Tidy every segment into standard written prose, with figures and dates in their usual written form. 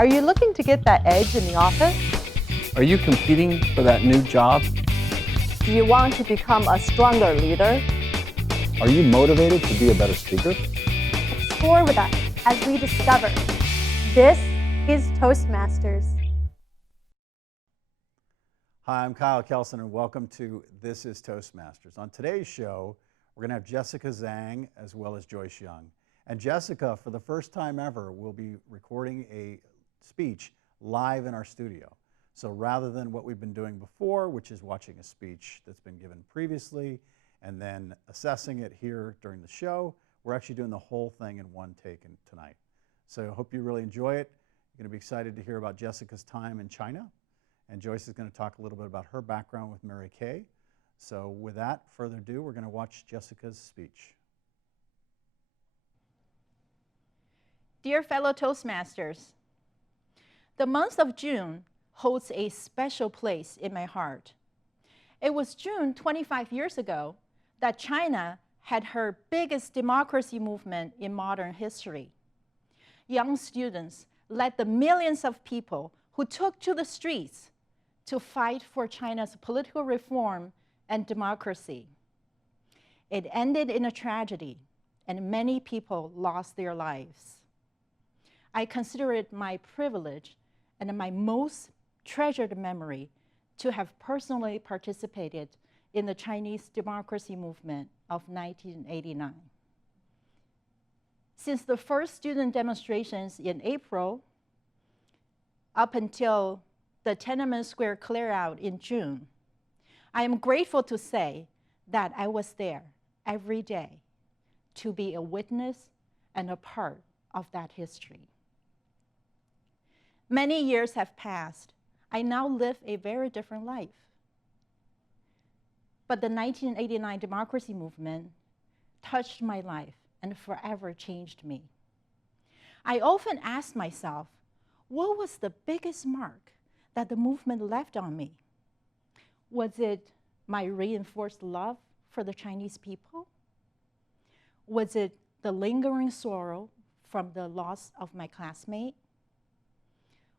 Are you looking to get that edge in the office? Are you competing for that new job? Do you want to become a stronger leader? Are you motivated to be a better speaker? Explore with us as we discover. This is Toastmasters. Hi, I'm Keldsen, and welcome to This is Toastmasters. On today's show, we're going to have Jessica Zhang as well as Joyce Young. And Jessica, for the first time ever, will be recording a speech live in our studio. So rather than what we've been doing before, which is watching a speech that's been given previously and then assessing it here during the show, we're actually doing the whole thing in one take tonight. So I hope you really enjoy it. You're going to be excited to hear about Jessica's time in China. And Joyce is going to talk a little bit about her background with Mary Kay. So without further ado, we're going to watch Jessica's speech. Dear fellow Toastmasters, the month of June holds a special place in my heart. It was June 25 years ago that China had her biggest democracy movement in modern history. Young students led the millions of people who took to the streets to fight for China's political reform and democracy. It ended in a tragedy, and many people lost their lives. I consider it my privilege and my most treasured memory to have personally participated in the Chinese democracy movement of 1989. Since the first student demonstrations in April, up until the Tienanmen Square clear-out in June, I am grateful to say that I was there every day to be a witness and a part of that history. Many years have passed. I now live a very different life. But the 1989 democracy movement touched my life and forever changed me. I often ask myself, what was the biggest mark that the movement left on me? Was it my reinforced love for the Chinese people? Was it the lingering sorrow from the loss of my classmate?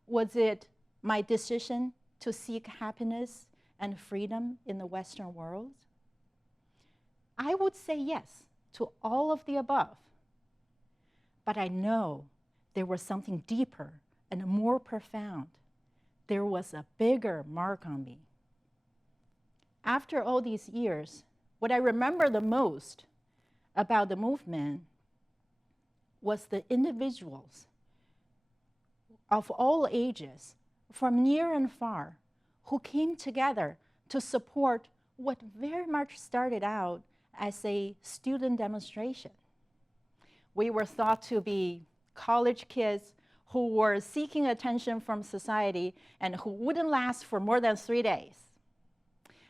Was it my decision to seek happiness and freedom in the Western world? I would say yes to all of the above. But I know there was something deeper and more profound. There was a bigger mark on me. After all these years, what I remember the most about the movement was the individuals of all ages, from near and far, who came together to support what very much started out as a student demonstration. We were thought to be college kids who were seeking attention from society and who wouldn't last for more than 3 days.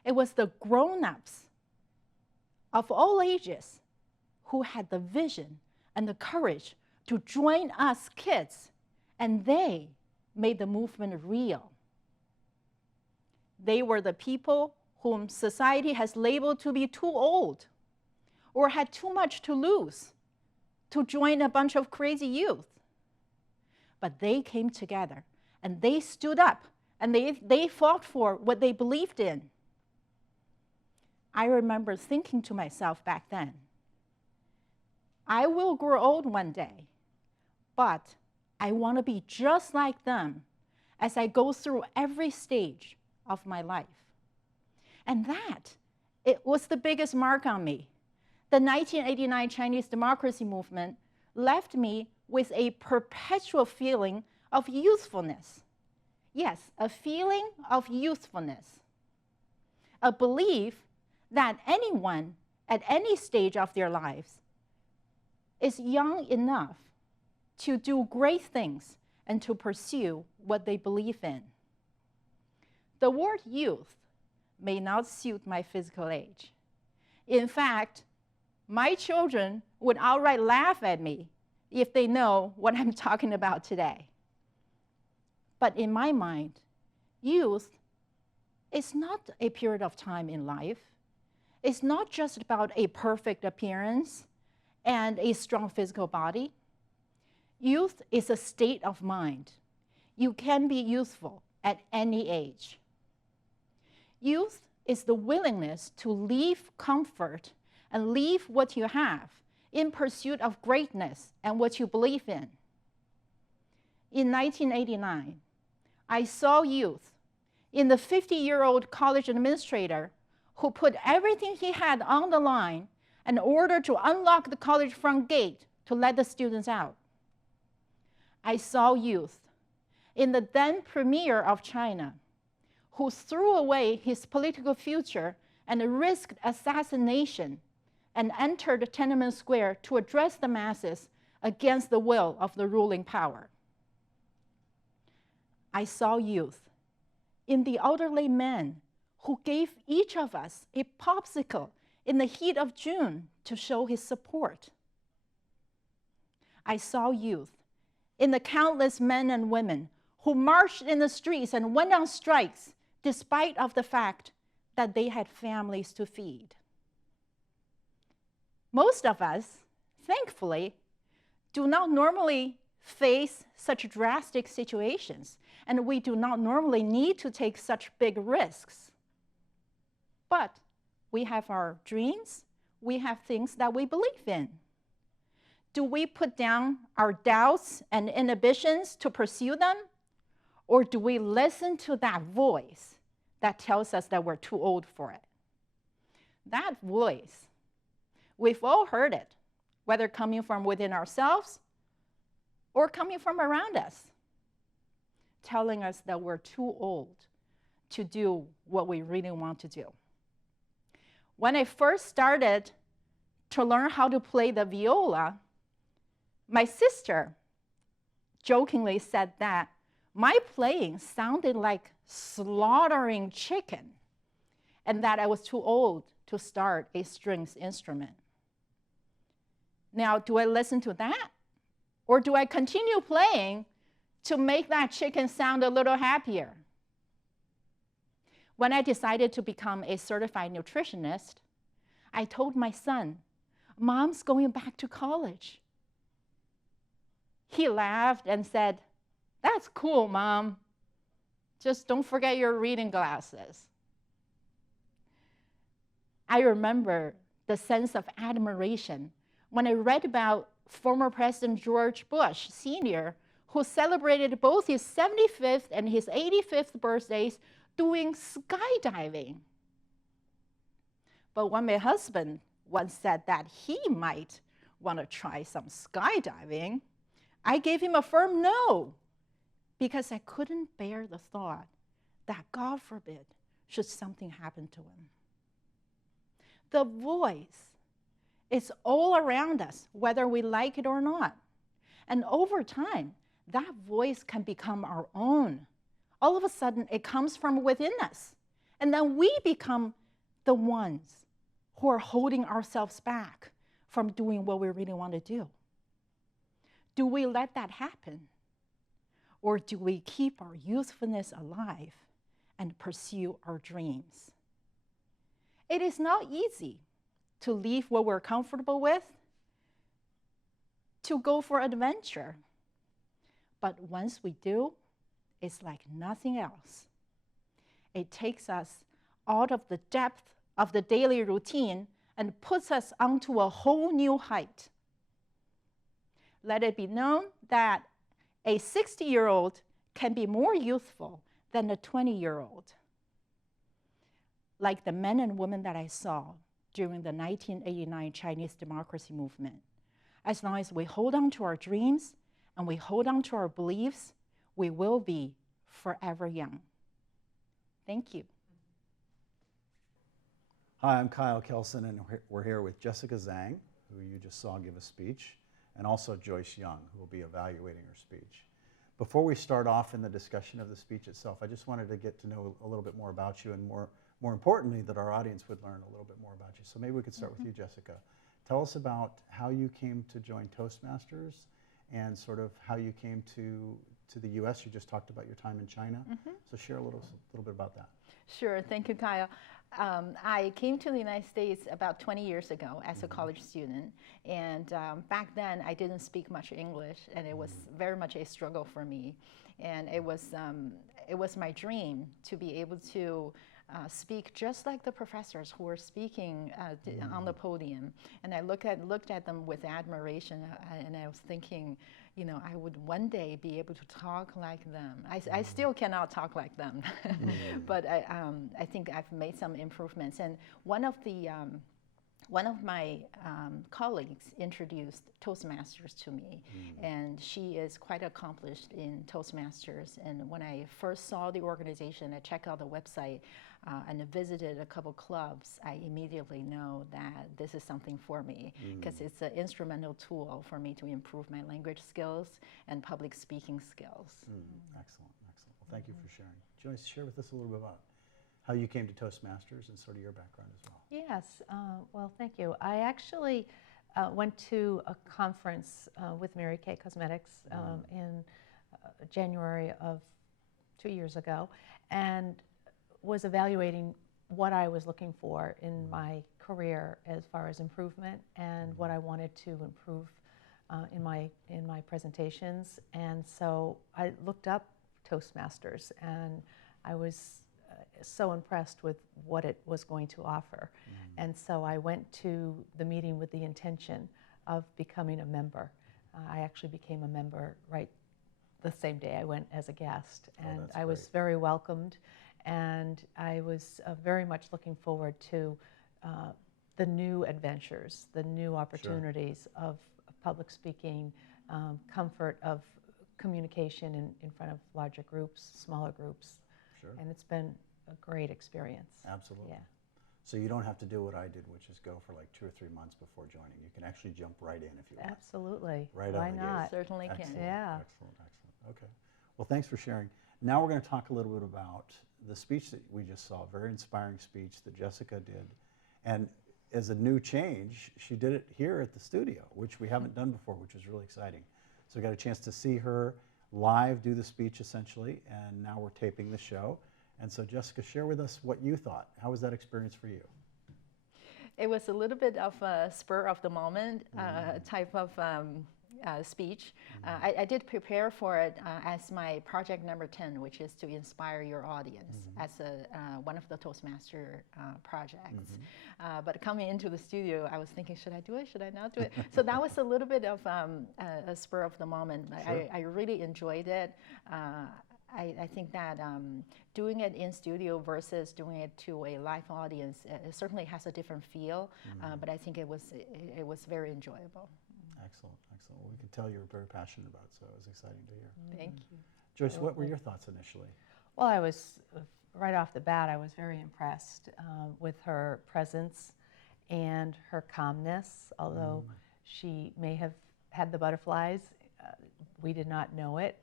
It was the grown-ups of all ages who had the vision and the courage to join us kids, and they made the movement real. They were the people whom society has labeled to be too old or had too much to lose to join a bunch of crazy youth. But they came together and they stood up and they fought for what they believed in. I remember thinking to myself back then, I will grow old one day, but I want to be just like them as I go through every stage of my life. And it was the biggest mark on me. The 1989 Chinese democracy movement left me with a perpetual feeling of youthfulness. Yes, a feeling of youthfulness. A belief that anyone at any stage of their lives is young enough to do great things and to pursue what they believe in. The word youth may not suit my physical age. In fact, my children would outright laugh at me if they know what I'm talking about today. But in my mind, youth is not a period of time in life. It's not just about a perfect appearance and a strong physical body. Youth is a state of mind. you can be youthful at any age. Youth is the willingness to leave comfort and leave what you have in pursuit of greatness and what you believe in. In 1989, I saw youth in the 50-year-old college administrator who put everything he had on the line in order to unlock the college front gate to let the students out. I saw youth in the then premier of China who threw away his political future and risked assassination and entered Tienanmen Square to address the masses against the will of the ruling power. I saw youth in the elderly men who gave each of us a popsicle in the heat of June to show his support. I saw youth in the countless men and women who marched in the streets and went on strikes despite of the fact that they had families to feed. Most of us, thankfully, do not normally face such drastic situations, and we do not normally need to take such big risks. But we have our dreams, we have things that we believe in. Do we put down our doubts and inhibitions to pursue them? Or do we listen to that voice that tells us that we're too old for it? That voice, we've all heard it, whether coming from within ourselves or coming from around us, telling us that we're too old to do what we really want to do. When I first started to learn how to play the viola, my sister jokingly said that my playing sounded like slaughtering chicken and that I was too old to start a strings instrument. Now, do I listen to that? Or do I continue playing to make that chicken sound a little happier? When I decided to become a certified nutritionist, I told my son, Mom's going back to college. He laughed and said, "That's cool, Mom. Just don't forget your reading glasses." I remember the sense of admiration when I read about former President George Bush Sr., who celebrated both his 75th and his 85th birthdays doing skydiving. But when my husband once said that he might want to try some skydiving, I gave him a firm no, because I couldn't bear the thought that, God forbid, should something happen to him. The voice is all around us, whether we like it or not. And over time, that voice can become our own. All of a sudden, it comes from within us. And then we become the ones who are holding ourselves back from doing what we really want to do. Do we let that happen? Or do we keep our youthfulness alive and pursue our dreams? It is not easy to leave what we're comfortable with to go for adventure. But once we do, it's like nothing else. It takes us out of the depth of the daily routine and puts us onto a whole new height. Let it be known that a 60-year-old can be more youthful than a 20-year-old. Like the men and women that I saw during the 1989 Chinese democracy movement. As long as we hold on to our dreams and we hold on to our beliefs, we will be forever young. Thank you. Hi, I'm Kyle Keldsen, and we're here with Jessica Zhang, who you just saw give a speech, and also Joyce Young, who will be evaluating her speech. Before we start off in the discussion of the speech itself, I just wanted to get to know a little bit more about you, and more importantly, that our audience would learn a little bit more about you. So maybe we could start with you, Jessica. Tell us about how you came to join Toastmasters and sort of how you came to to the U.S. You just talked about your time in China. So share a little bit about that. Sure, thank you, Kyle. I came to the United States about 20 years ago as a college student, and back then I didn't speak much English, and it was very much a struggle for me. And it was my dream to be able to speak just like the professors who were speaking on the podium. And I looked at them with admiration, and I was thinking, you know, I would one day be able to talk like them. I still cannot talk like them, but I think I've made some improvements. And one of my colleagues introduced Toastmasters to me, and she is quite accomplished in Toastmasters. And when I first saw the organization, I checked out the website and visited a couple clubs, I immediately know that this is something for me, because it's an instrumental tool for me to improve my language skills and public speaking skills. Excellent, excellent. Well, thank you for sharing. Joyce, share with us a little bit about how you came to Toastmasters and sort of your background as well. Yes, well, thank you. I actually went to a conference with Mary Kay Cosmetics in January of 2 years ago, and was evaluating what I was looking for in my career as far as improvement and what I wanted to improve in my presentations. And so I looked up Toastmasters, and I was so impressed with what it was going to offer. And so I went to the meeting with the intention of becoming a member. I actually became a member right the same day I went as a guest, and I was very welcomed, and I was very much looking forward to the new adventures, the new opportunities of public speaking, comfort of communication in front of larger groups, smaller groups. And it's been a great experience. Absolutely. Yeah. So you don't have to do what I did, which is go for like 2 or 3 months before joining. You can actually jump right in if you want. Absolutely. Right Why out of the not? gate. Certainly can. Excellent, Yeah. Excellent, excellent. Okay. Well, thanks for sharing. Now we're going to talk a little bit about the speech that we just saw, a very inspiring speech that Jessica did. And as a new change, she did it here at the studio, which we haven't done before, which was really exciting. So we got a chance to see her live do the speech essentially, and now we're taping the show. And so Jessica, share with us what you thought. How was that experience for you? It was a little bit of a spur of the moment type of speech. I did prepare for it as my project number 10, which is to inspire your audience as one of the Toastmaster projects. But coming into the studio, I was thinking, should I do it? Should I not do it? So that was a little bit of a spur of the moment. I really enjoyed it. I think that doing it in studio versus doing it to a live audience it certainly has a different feel, but I think it was very enjoyable. Excellent, excellent. Well, we could tell you were very passionate about it, so it was exciting to hear. Thank you. Joyce, what were your thoughts initially? Well, I was, right off the bat, I was very impressed with her presence and her calmness. Although she may have had the butterflies, we did not know it.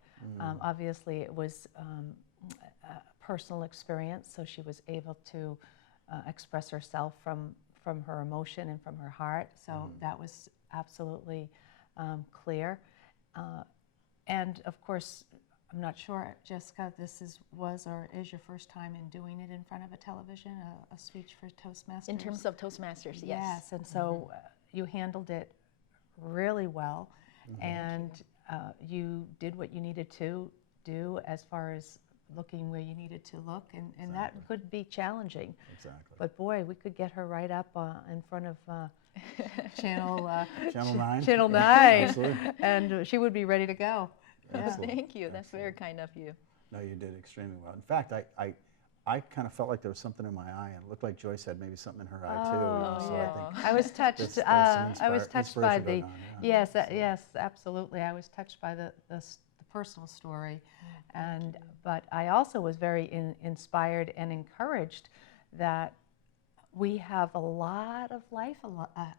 Obviously, it was a personal experience, so she was able to express herself from her emotion and from her heart. So that was absolutely clear. And of course, I'm not sure, Jessica, this was or is your first time in doing it in front of a television, a speech for Toastmasters? In terms of Toastmasters, yes. Yes, and so you handled it really well, and you did what you needed to do as far as looking where you needed to look, and that could be challenging. Exactly. But boy, we could get her right up in front of Channel 9? Channel 9, Absolutely. and she would be ready to go. Absolutely. Thank you. That's very kind of you. No, you did extremely well. In fact, I kind of felt like there was something in my eye, and it looked like Joyce had maybe something in her eye too. Oh, So yeah. I think I was touched. there's some I was touched by inspiration the. going on, yeah. Yes, yes, absolutely. I was touched by the personal story, but I also was very inspired and encouraged that we have a lot of life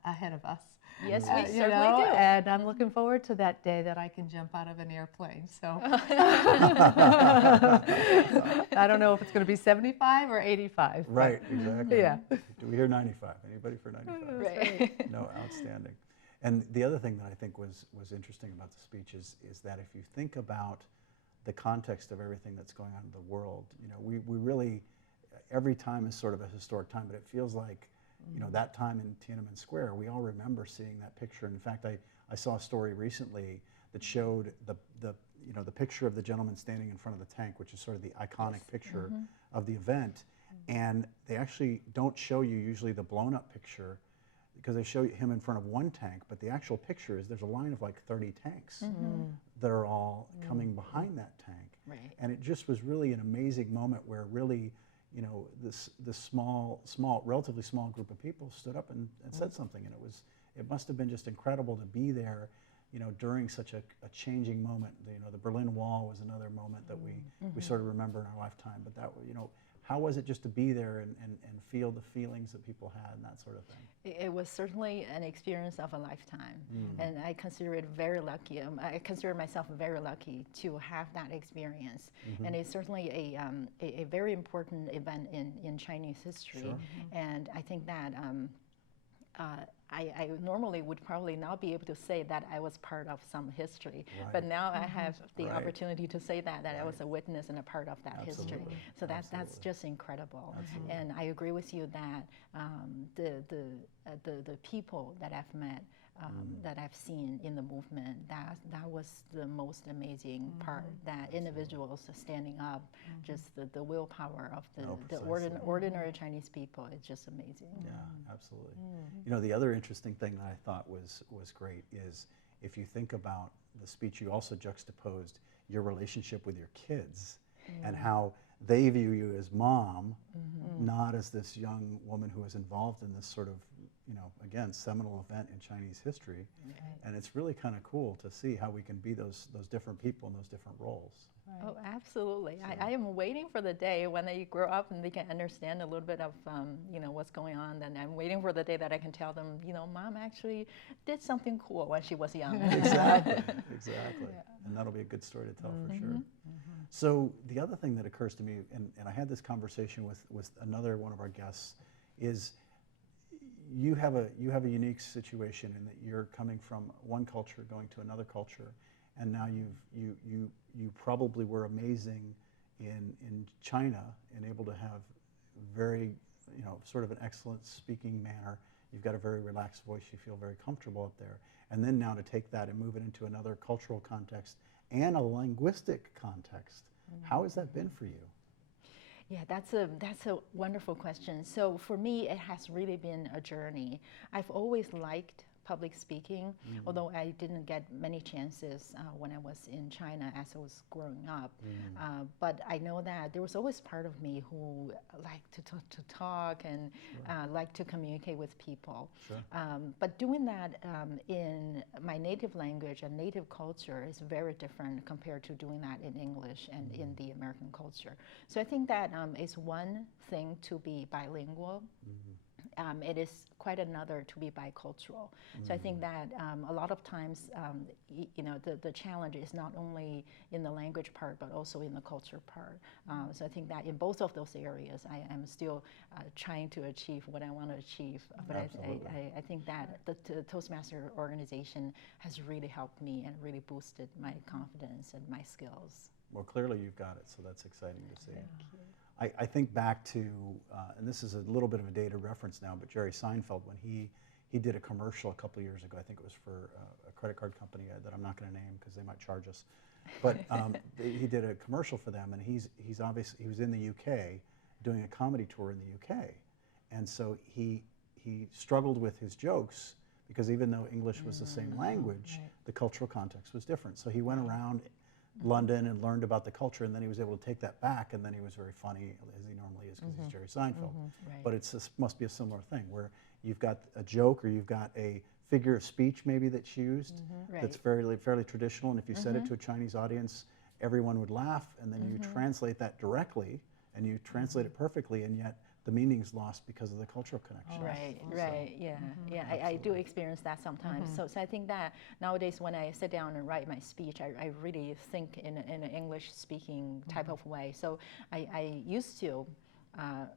ahead of us. Yes, we you certainly know, do. And I'm looking forward to that day that I can jump out of an airplane. So I don't know if it's going to be 75 or 85. but- Right, exactly. Yeah. Do we hear 95? Anybody for 95? Right. No, outstanding. And the other thing that I think was interesting about the speech is that if you think about the context of everything that's going on in the world. You know, we really, every time is sort of a historic time, but it feels like, you know, that time in Tienanmen Square, we all remember seeing that picture. And in fact, I saw a story recently that showed you know, the picture of the gentleman standing in front of the tank, which is sort of the iconic picture of the event. And they actually don't show you usually the blown up picture, because they show him in front of one tank, but the actual picture is there's a line of like 30 tanks that are all coming behind that tank. Right. And it just was really an amazing moment where really, you know, this relatively small group of people stood up and said something, and it must have been just incredible to be there, you know, during such a changing moment. You know, the Berlin Wall was another moment that we sort of remember in our lifetime, but that, you know, how was it just to be there and feel the feelings that people had and that sort of thing? It was certainly an experience of a lifetime, and I consider it very lucky. I consider myself very lucky to have that experience, and it's certainly a very important event in Chinese history. Sure. And I think that I normally would probably not be able to say that I was part of some history, Right. but now I have the Right. opportunity to say that I was Right. a witness and a part of that history. Absolutely. So that's Absolutely. just incredible. Absolutely. And I agree with you that the people that I've met, that I've seen in the movement, that was the most amazing part. That individuals standing up, just the willpower of the precisely. ordinary Chinese people is just amazing. Yeah, absolutely. You know, the other interesting thing that I thought was great is if you think about the speech, you also juxtaposed your relationship with your kids and how they view you as mom, not as this young woman who is involved in this sort of, you know, again, seminal event in Chinese history. And it's really kind of cool to see how we can be those different people in those different roles. Oh, absolutely. I am waiting for the day when they grow up and they can understand a little bit of, you know, what's going on. And I'm waiting for the day that I can tell them, you know, Mom actually did something cool when she was young. Exactly, exactly. And that'll be a good story to tell for sure. So the other thing that occurs to me, and I had this conversation with another one of our guests, is you have a unique situation in that you're coming from one culture going to another culture, and now you probably were amazing in China and able to have very, you know, sort of an excellent speaking manner. You've got a very relaxed voice. You feel very comfortable up there. And then now to take that and move it into another cultural context and a linguistic context. How has that been for you? Yeah, that's a wonderful question. So for me, it has really been a journey. I've always liked public speaking, although I didn't get many chances when I was in China as I was growing up. But I know that there was always part of me who liked to talk and liked to communicate with people. Sure. But doing that in my native language and native culture is very different compared to doing that in English and in the American culture. So I think that is one thing to be bilingual. It is quite another to be bicultural. So I think that a lot of times, you know, the challenge is not only in the language part, but also in the culture part. So I think that in both of those areas, I am still trying to achieve what I want to achieve. But I think that the Toastmaster organization has really helped me and really boosted my confidence and my skills. Well, clearly you've got it, so that's exciting to see. I think back to, and this is a little bit of a dated reference now, but Jerry Seinfeld, when he did a commercial a couple of years ago, I think it was for a credit card company that I'm not going to name because they might charge us, but he did a commercial for them, and he was in the UK doing a comedy tour in the UK, and so he struggled with his jokes because even though English was the same language, the cultural context was different. So he went around London and learned about the culture, and then he was able to take that back, and then he was very funny, as he normally is, because he's Jerry Seinfeld. But it must be a similar thing, where you've got a joke or you've got a figure of speech maybe that's used that's fairly traditional, and if you said it to a Chinese audience, everyone would laugh, and then you translate that directly, and you translate it perfectly, and yet the meaning's lost because of the cultural connection. Right, yeah. I do experience that sometimes. So I think that nowadays when I sit down and write my speech, I really think in an English-speaking type of way. So I used to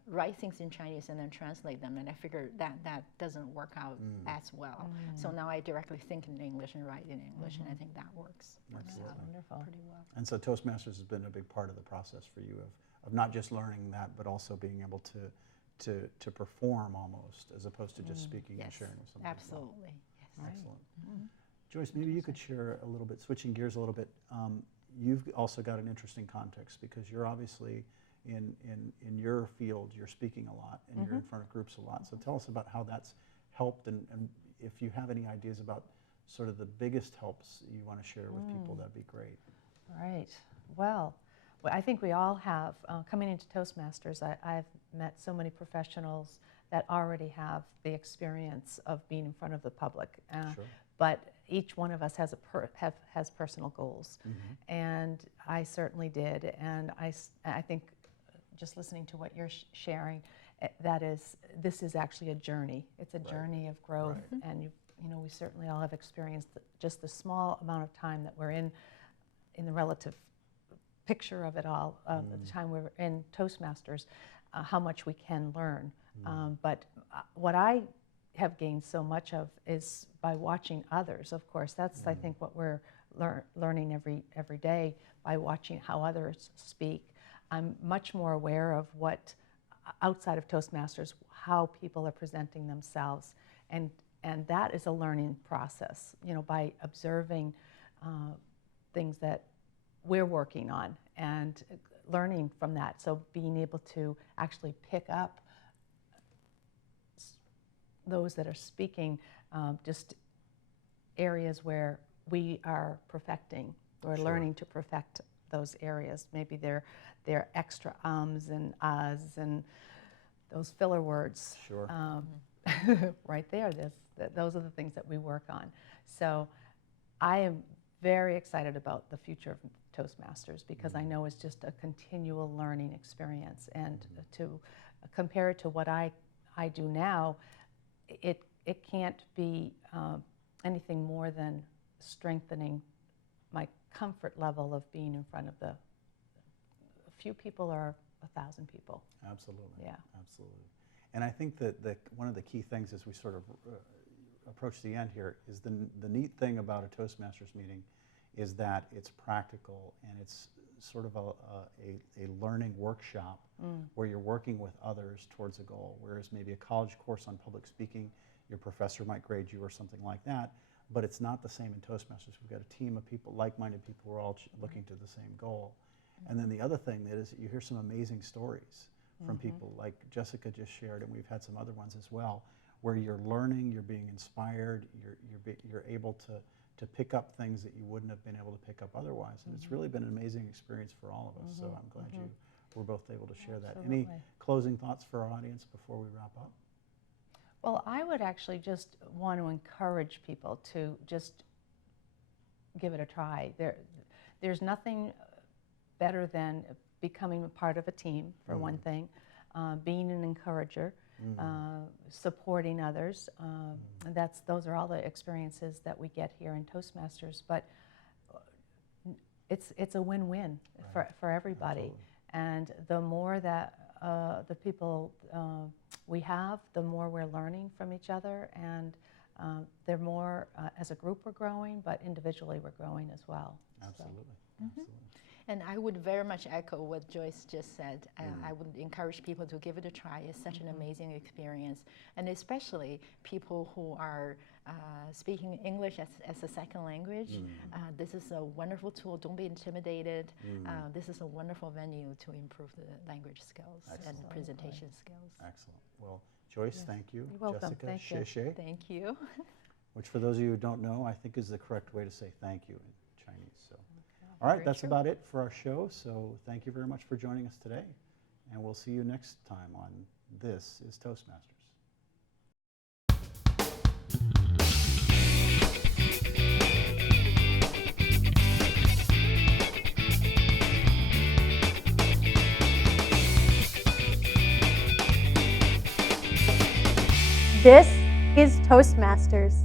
write things in Chinese and then translate them, and I figured that doesn't work out as well. So now I directly think in English and write in English, and I think that works Wonderful. pretty well. And so Toastmasters has been a big part of the process for you of not just learning that, but also being able to perform almost, as opposed to just speaking and sharing with somebody. Absolutely. Yes. Excellent. Joyce, maybe you could share a little bit, switching gears a little bit. You've also got an interesting context because you're obviously in your field, you're speaking a lot and you're in front of groups a lot. So tell us about how that's helped, and if you have any ideas about sort of the biggest helps you want to share with people, that'd be great. Right. Well, I think we all have, coming into Toastmasters, I've met so many professionals that already have the experience of being in front of the public. Sure. But each one of us has has personal goals, and I certainly did. And I think just listening to what you're sharing, this is actually a journey. It's a journey of growth, and we certainly all have experienced just the small amount of time that we're in the relative picture of it all, the time we're in Toastmasters, how much we can learn. But what I have gained so much of is by watching others. Of course, that's I think what we're learning every day by watching how others speak. I'm much more aware of what outside of Toastmasters, how people are presenting themselves, and that is a learning process. By observing things that we're working on and learning from that. So being able to actually pick up those that are speaking, just areas where we are perfecting, we're learning to perfect those areas. Maybe they're extra ums and uhs and those filler words. Sure. Right there, those are the things that we work on. So I am very excited about the future of Toastmasters because I know it's just a continual learning experience. And to compare it to what I do now, it can't be anything more than strengthening my comfort level of being in front of a few people or 1,000 people. Absolutely. Yeah. Absolutely. And I think that one of the key things as we sort of approach the end here is the neat thing about a Toastmasters meeting is that it's practical and it's sort of a learning workshop where you're working with others towards a goal, whereas maybe a college course on public speaking, your professor might grade you or something like that, but it's not the same in Toastmasters. We've got a team of people, like-minded people who are all looking to the same goal. And then the other thing that is that you hear some amazing stories from people like Jessica just shared, and we've had some other ones as well, where you're learning, you're being inspired, you're able to pick up things that you wouldn't have been able to pick up otherwise. And it's really been an amazing experience for all of us. So I'm glad you were both able to share that. Any closing thoughts for our audience before we wrap up? Well, I would actually just want to encourage people to just give it a try. There's nothing better than becoming a part of a team, for one thing, being an encourager, supporting others. And those are all the experiences that we get here in Toastmasters. But it's a win-win for everybody. Absolutely. And the more that the people we have, the more we're learning from each other, and they're more, as a group we're growing, but individually we're growing as well. Absolutely. So. Absolutely. And I would very much echo what Joyce just said. I would encourage people to give it a try. It's such an amazing experience. And especially people who are speaking English as a second language. This is a wonderful tool. Don't be intimidated. This is a wonderful venue to improve the language skills and presentation skills. Excellent. Well, Joyce, thank you. You're welcome. Jessica, Thank you. Xie xie, Thank you. which for those of you who don't know, I think is the correct way to say thank you in Chinese. So. All right, that's about it for our show. So thank you very much for joining us today. And we'll see you next time on This is Toastmasters. This is Toastmasters.